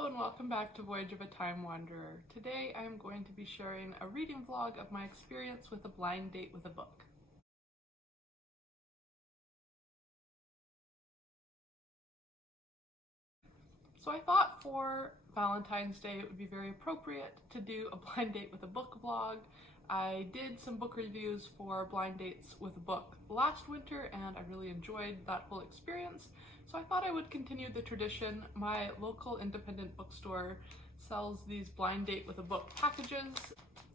Hello and welcome back to Voyage of a Time Wanderer. Today I am going to be sharing a reading vlog of my experience with a blind date with a book. So I thought for Valentine's Day it would be very appropriate to do a blind date with a book vlog. I did some book reviews for blind dates with a book last winter and I really enjoyed that whole experience. So I thought I would continue the tradition. My local independent bookstore sells these blind date with a book packages.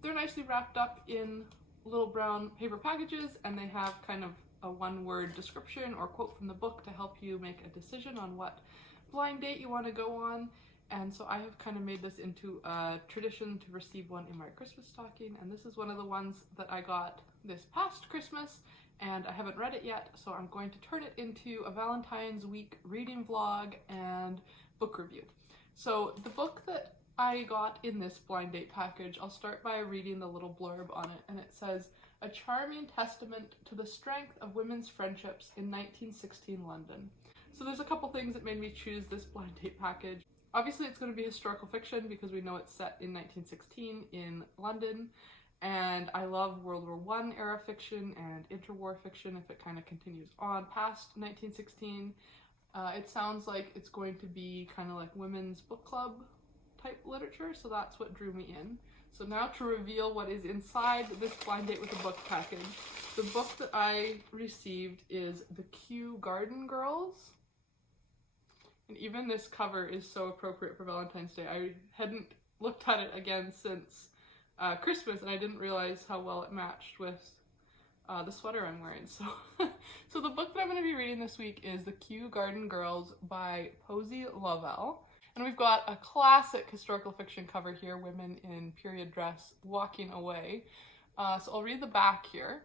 They're nicely wrapped up in little brown paper packages and they have kind of a one-word description or quote from the book to help you make a decision on what blind date you want to go on. And so I have kind of made this into a tradition to receive one in my Christmas stocking, and this is one of the ones that I got this past Christmas and I haven't read it yet, so I'm going to turn it into a Valentine's week reading vlog and book review. So the book that I got in this blind date package, I'll start by reading the little blurb on it, and it says, "A charming testament to the strength of women's friendships in 1916 London." So there's a couple things that made me choose this blind date package. Obviously it's going to be historical fiction because we know it's set in 1916 in London, and I love World War I era fiction and interwar fiction if it kind of continues on past 1916. It sounds like it's going to be kind of like women's book club type literature, so that's what drew me in. So now to reveal what is inside this blind date with a book package. The book that I received is The Kew Garden Girls. And even this cover is so appropriate for Valentine's Day. I hadn't looked at it again since Christmas, and I didn't realize how well it matched with the sweater I'm wearing. So the book that I'm going to be reading this week is The Kew Garden Girls by Posy Lovell. And we've got a classic historical fiction cover here, women in period dress walking away. So I'll read the back here.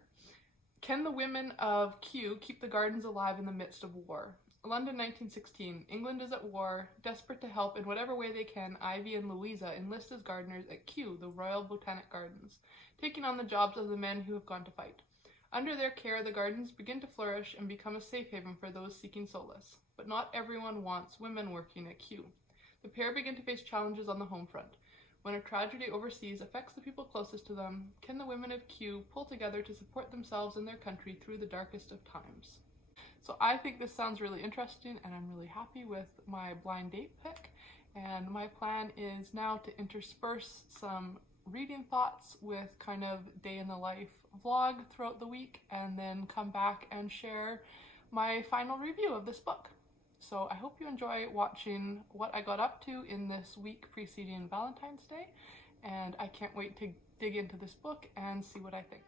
"Can the women of Kew keep the gardens alive in the midst of war? London, 1916. England is at war. Desperate to help in whatever way they can, Ivy and Louisa enlist as gardeners at Kew, the Royal Botanic Gardens, taking on the jobs of the men who have gone to fight. Under their care, the gardens begin to flourish and become a safe haven for those seeking solace. But not everyone wants women working at Kew. The pair begin to face challenges on the home front. When a tragedy overseas affects the people closest to them, can the women of Kew pull together to support themselves and their country through the darkest of times?" So I think this sounds really interesting and I'm really happy with my blind date pick. And my plan is now to intersperse some reading thoughts with kind of day in the life vlog throughout the week and then come back and share my final review of this book. So I hope you enjoy watching what I got up to in this week preceding Valentine's Day, and I can't wait to dig into this book and see what I think.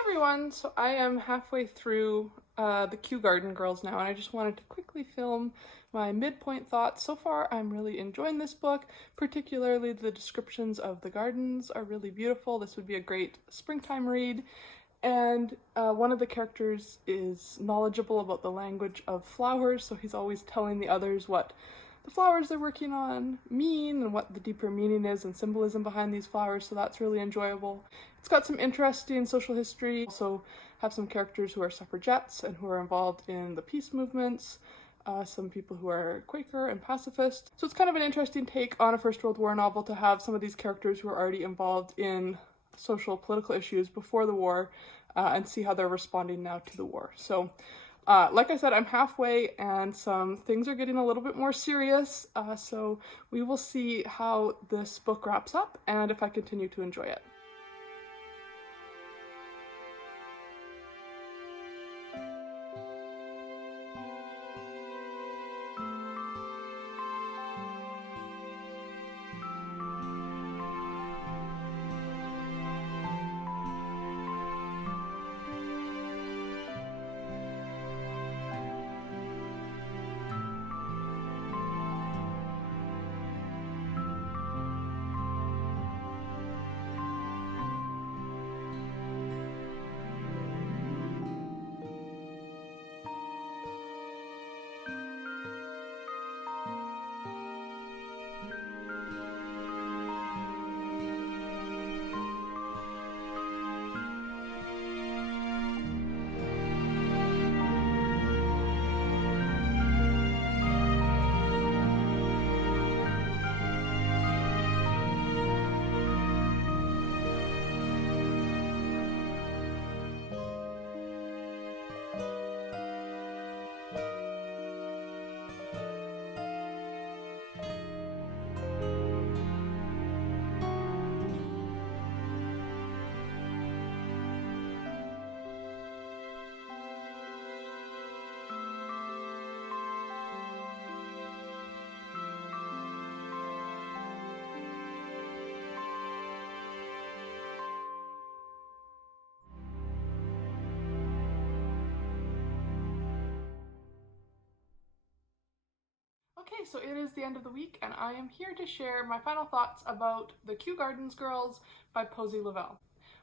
Everyone, so I am halfway through The Kew Garden Girls now, and I just wanted to quickly film my midpoint thoughts. So far I'm really enjoying this book, particularly the descriptions of the gardens are really beautiful. This would be a great springtime read, And one of the characters is knowledgeable about the language of flowers, so he's always telling the others what the flowers they're working on mean and what the deeper meaning is and symbolism behind these flowers, so that's really enjoyable. It's got some interesting social history, also have some characters who are suffragettes and who are involved in the peace movements, some people who are Quaker and pacifist. So it's kind of an interesting take on a First World War novel to have some of these characters who are already involved in social political issues before the war and see how they're responding now to the war. So like I said, I'm halfway and some things are getting a little bit more serious, so we will see how this book wraps up and if I continue to enjoy it. Okay, so it is the end of the week and I am here to share my final thoughts about The Kew Gardens Girls by Posy Lovell.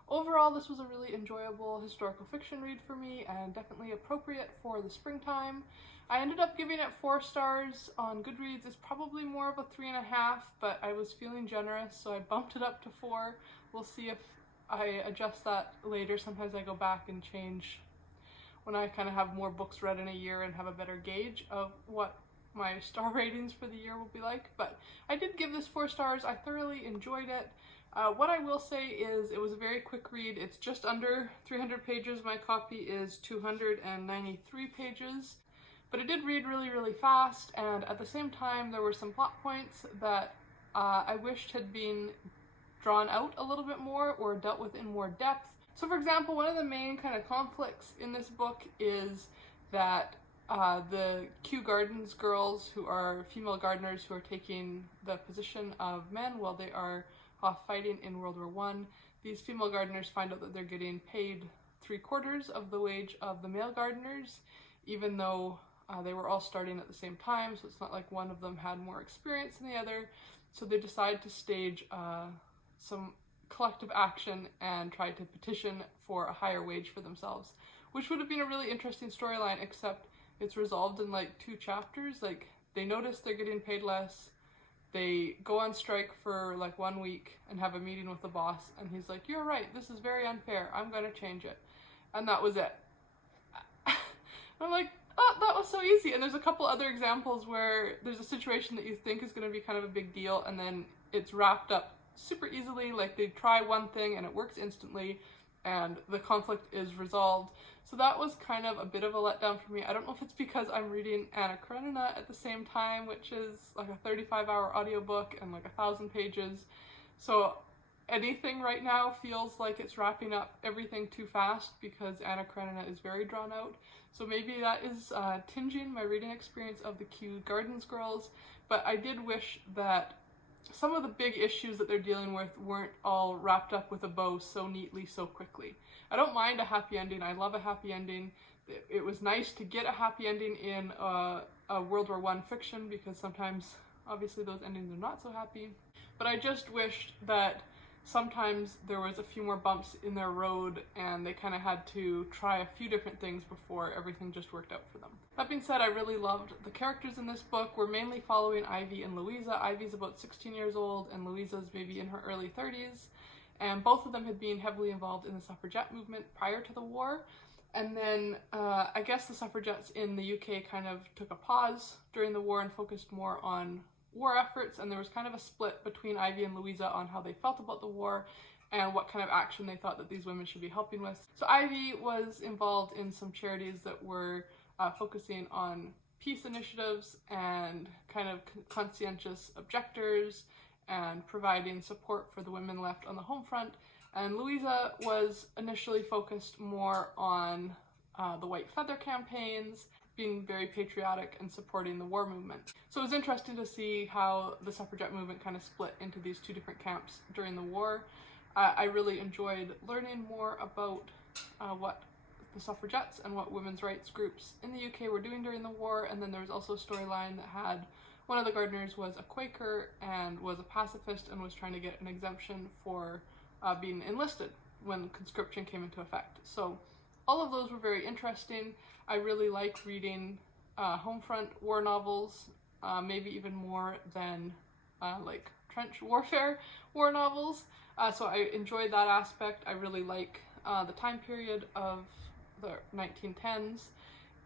Overall, this was a really enjoyable historical fiction read for me and definitely appropriate for the springtime. I ended up giving it 4 stars on Goodreads. It's probably more of a 3.5, but I was feeling generous, so I bumped it up to 4. We'll see if I adjust that later. Sometimes I go back and change when I kind of have more books read in a year and have a better gauge of what my star ratings for the year will be like, but I did give this 4 stars. I thoroughly enjoyed it. What I will say is it was a very quick read. It's just under 300 pages. My copy is 293 pages, but it did read really, really fast, and at the same time there were some plot points that I wished had been drawn out a little bit more or dealt with in more depth. So for example, one of the main kind of conflicts in this book is that the Kew Gardens girls, who are female gardeners who are taking the position of men while they are off fighting in World War I, these female gardeners find out that they're getting paid 3/4 of the wage of the male gardeners, even though they were all starting at the same time, so it's not like one of them had more experience than the other. So they decide to stage some collective action and try to petition for a higher wage for themselves, which would have been a really interesting storyline, except it's resolved in like 2 chapters. Like, they notice they're getting paid less, they go on strike for like 1 week and have a meeting with the boss, and he's like, "You're right, this is very unfair, I'm gonna change it." And that was it. I'm like, oh, that was so easy. And there's a couple other examples where there's a situation that you think is going to be kind of a big deal and then it's wrapped up super easily. Like, they try one thing and it works instantly and the conflict is resolved. So that was kind of a bit of a letdown for me. I don't know if it's because I'm reading Anna Karenina at the same time, which is like a 35-hour audiobook and like 1,000 pages. So anything right now feels like it's wrapping up everything too fast because Anna Karenina is very drawn out. So maybe that is tinging my reading experience of the Kew Gardens Girls, but I did wish that some of the big issues that they're dealing with weren't all wrapped up with a bow so neatly, so quickly. I don't mind a happy ending. I love a happy ending. It was nice to get a happy ending in a World War I fiction because sometimes, obviously, those endings are not so happy. But I just wished that sometimes there was a few more bumps in their road and they kind of had to try a few different things before everything just worked out for them. That being said, I really loved the characters in this book. We're mainly following Ivy and Louisa. Ivy's about 16 years old and Louisa's maybe in her early 30s. And both of them had been heavily involved in the suffragette movement prior to the war. And then I guess the suffragettes in the UK kind of took a pause during the war and focused more on war efforts, and there was kind of a split between Ivy and Louisa on how they felt about the war and what kind of action they thought that these women should be helping with. So Ivy was involved in some charities that were focusing on peace initiatives and kind of conscientious objectors and providing support for the women left on the home front. And Louisa was initially focused more on the White Feather campaigns, being very patriotic and supporting the war movement. So it was interesting to see how the suffragette movement kind of split into these two different camps during the war. I really enjoyed learning more about what the suffragettes and what women's rights groups in the UK were doing during the war, and then there was also a storyline that had one of the gardeners was a Quaker and was a pacifist and was trying to get an exemption for being enlisted when conscription came into effect. So all of those were very interesting. I really like reading homefront war novels, maybe even more than like trench warfare war novels. So I enjoyed that aspect. I really like the time period of the 1910s,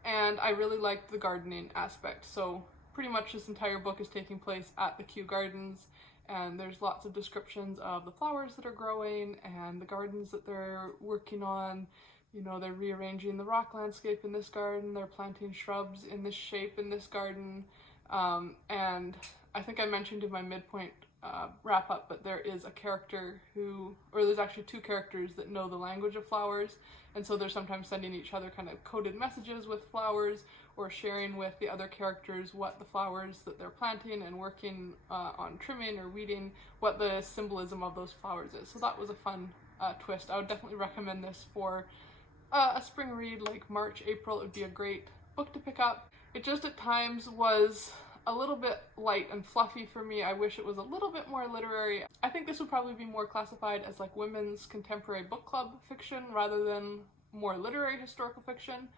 and I really liked the gardening aspect. So pretty much this entire book is taking place at the Kew Gardens, and there's lots of descriptions of the flowers that are growing and the gardens that they're working on. You know, they're rearranging the rock landscape in this garden, they're planting shrubs in this shape in this garden, and I think I mentioned in my midpoint wrap up, but there is a character there's actually two characters that know the language of flowers, and so they're sometimes sending each other kind of coded messages with flowers or sharing with the other characters what the flowers that they're planting and working on trimming or weeding, what the symbolism of those flowers is. So that was a fun twist. I would definitely recommend this for a spring read, like March, April. It would be a great book to pick up. It just at times was a little bit light and fluffy for me. I wish it was a little bit more literary. I think this would probably be more classified as like women's contemporary book club fiction rather than more literary historical fiction.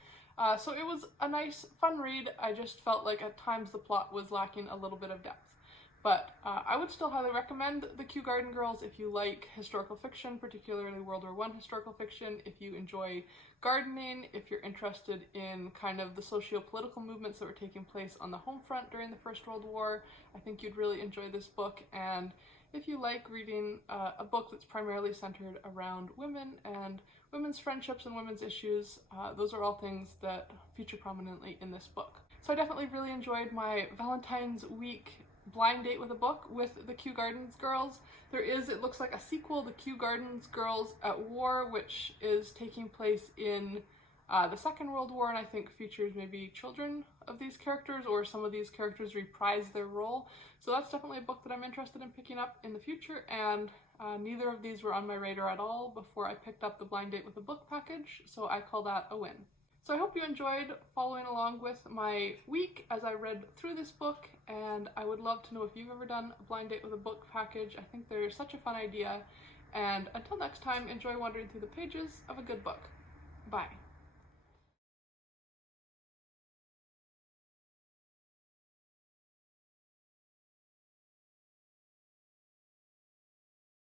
So it was a nice, fun read. I just felt like at times the plot was lacking a little bit of depth. But I would still highly recommend The Kew Garden Girls if you like historical fiction, particularly World War I historical fiction, if you enjoy gardening, if you're interested in kind of the socio-political movements that were taking place on the home front during the First World War. I think you'd really enjoy this book. And if you like reading a book that's primarily centered around women and women's friendships and women's issues, those are all things that feature prominently in this book. So I definitely really enjoyed my Valentine's week blind date with a book with The Kew Gardens Girls. There is, it looks like, a sequel, The Kew Gardens Girls at War, which is taking place in the Second World War, and I think features maybe children of these characters, or some of these characters reprise their role. So that's definitely a book that I'm interested in picking up in the future, and neither of these were on my radar at all before I picked up the blind date with a book package, so I call that a win. So I hope you enjoyed following along with my week as I read through this book, and I would love to know if you've ever done a blind date with a book package. I think they're such a fun idea, and until next time, enjoy wandering through the pages of a good book. Bye.